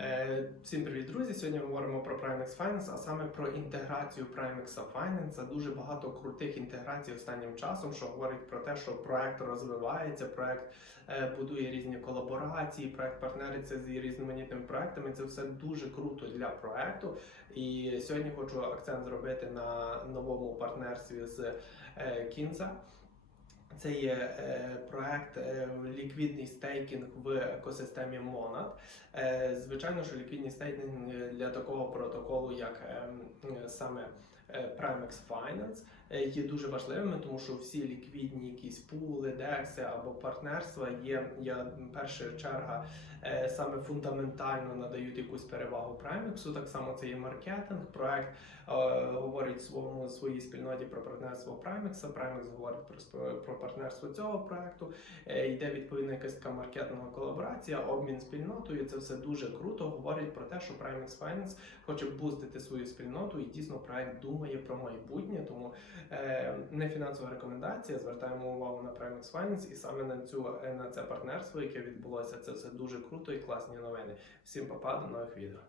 Е, Всім привіт, друзі! Сьогодні говоримо про Primex Finance, а саме про інтеграцію Primex Finance. Дуже багато крутих інтеграцій останнім часом, що говорить про те, що проект розвивається, проект е, будує різні колаборації, проект партнериться з різноманітними проектами. Це все дуже круто для проекту. І сьогодні хочу акцент зробити на новому партнерстві з е, Кінза. Це є е, проект е, ліквідний стейкінг в екосистемі Monad. Е, звичайно, що ліквідний стейкінг для такого протоколу, як е, саме Primex Finance, е, є дуже важливими, тому що всі ліквідні якісь пули, декси або партнерства є, я перша черга е, саме фундаментально надають якусь перевагу Primex. Так само це є маркетинг. Проект е, говорить своєму своїй спільноті про партнерство Primex. Primex говорить про про партнерство цього проекту. Е, Йде відповідна якась така маркетингова колаборація, обмін спільнотою. Це все дуже круто. Говорить про те, що Primex Finance хоче бустити свою спільноту, і дійсно проект думає про майбутнє. Тому е, не фінансова рекомендація. Звертаємо увагу на Primex Finance і саме на цю е, на це партнерство, яке відбулося. Це все дуже круто і класні новини. Всім папа, до нових відео.